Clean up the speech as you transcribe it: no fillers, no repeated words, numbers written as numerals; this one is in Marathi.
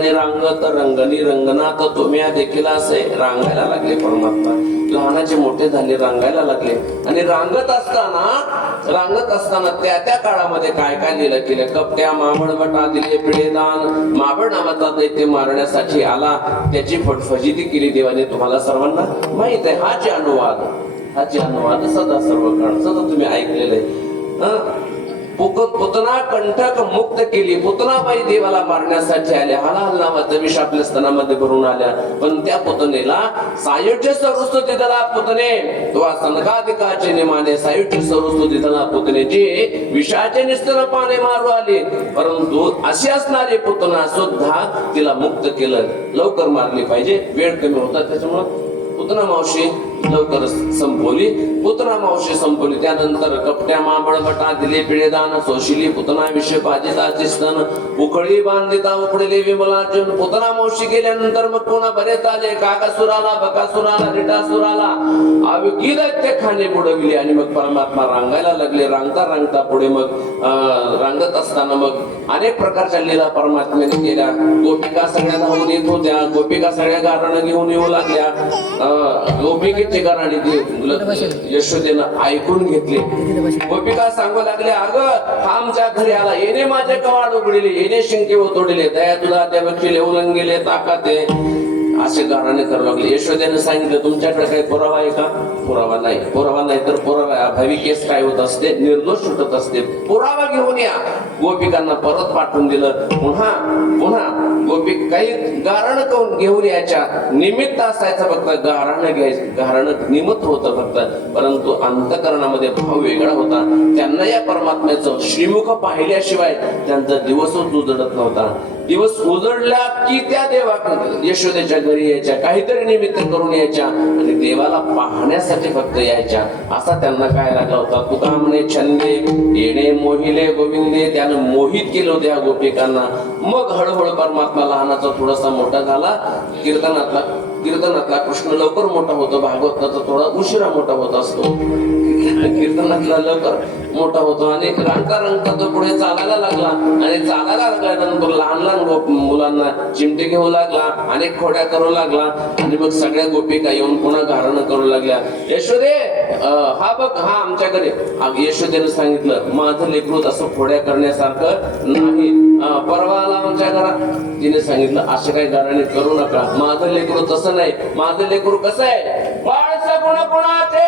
रांगत रंगणी रंगनात तुम्ही देखील असे रांगायला लागले. परमात्मा लहानाचे मोठे झाले, रांगायला लागले. आणि रांगत असताना त्या त्या काळामध्ये काय काय लिहिलं केलं. कपट्या माबळ बटा दिले पिढेदान. माबळ नावाचा दैत्य मारण्यासाठी आला, त्याची फटफजिती केली देवाने. तुम्हाला सर्वांना माहित आहे. हाची अनुवाद सदा सर्व काळ सदा तुम्ही ऐकलेलं आहे. पुतना कंठक मुक्त केली. पुतनाबाई देवाला मारण्यासाठी आल्या. हलाहल नावाचा विष आपल्या स्तनामध्ये भरून आल्या. पण त्या पुतनेला सायुज्य सरस्वती दिला. पुतने तो सनकाधिकाचे निमाने सायुज्य सरस्वती दिला. पुतने जे विषाचे निस्तर पाने मारू आले, परंतु अशी असणारी पुतना सुद्धा तिला मुक्त केलं. लवकर मारली पाहिजे, वेळ कमी होता, त्याच्यामुळे पुतना मावशी लवकर संपवली. पुतना मावशी संपवली. त्यानंतर कपट्या माबळ बटा दिले पिढेदान. सोशिली पुतना विषय बाजिताचे स्तन. उखळी बांधिता उखडले विमलार्जुन. पुतना मावशी गेल्यानंतर मग कोणा बरेच आले. काकासुराला, बकासुराला, रिटासुराला अवघी दैत्य खाणे बुडविले. आणि मग परमात्मा रांगायला लागले. रांगता पुढे मग रांगत असताना मग अनेक प्रकारच्या लीला परमात्म्याने केल्या. गोपिका सगळ्या धावून येत होत्या. गोपिका सगळ्या गारणं घेऊन येऊ लागल्या. गोपिकेचे गाणी यशोदेनं ऐकून घेतले. गोपिका सांगू लागल्या, अगं हा आमच्या घरी आला, येणे माझे कवाड उघडिले, येणे शिंके तोडले, दया तुला त्या व्यक्तीले उलंगिले ताकाते, असे गाणे करू लागले. यशोदेनं सांगितलं, तुमच्याकडे काही पुरावा आहे का? पुरावा नाही तर पुरावा अभावी केस काय होत असते, निर्दोष सुटत असते. पुरावा घेऊन या. गोपिकांना परत पाठवून दिलं. पुन्हा गोपिक काही गारण घेऊन यायच्या. निमित्त असायचं फक्त, गारण निमित्त होतं फक्त, परंतु अंतकरणामध्ये भाव वेगळा होता. त्यांना या परमात्म्याचं श्रीमुख पाहिल्याशिवाय त्यांचा दिवसच उजडत नव्हता. दिवस उजडला की त्या देवा यशोदेच्या घरी यायच्या, काहीतरी निमित्त करून यायच्या आणि देवाला पाहण्यासाठी फक्त यायच्या. असा त्यांना काय लागला होता. तुका म्हणे छंदे येणे मोहिले गोविंदे. त्यानं मोहित केलं त्या गोपिकांना. मग हळूहळू परमात्मा लहानाचा थोडासा मोठा झाला. कीर्तनातला कृष्ण लवकर मोठा होतो, भागवताचा थोडा उशिरा मोठा होत असतो. कीर्तनातला लवकर मोठा होतो आणि रंगता तो पुढे चालायला लागला. आणि चालायला लागल्यानंतर लहान मुलांना चिमटे घेऊ लागला, अनेक खोड्या करू लागला. आणि मग सगळ्या गोपिका येऊन पुन्हा गारण करू लागल्या. यशोदे हा बघ, हा आमच्याकडे. यशोदेनं सांगितलं, माझं लेकरू असं खोड्या करण्यासारखं नाही. परवा आला आमच्या घरात, तिने सांगितलं, असे काही गाणे करू नका. माझं लेकरू तसं नाही. माझं लेकरू कसं आहे, बाळ सगुण गुणाचे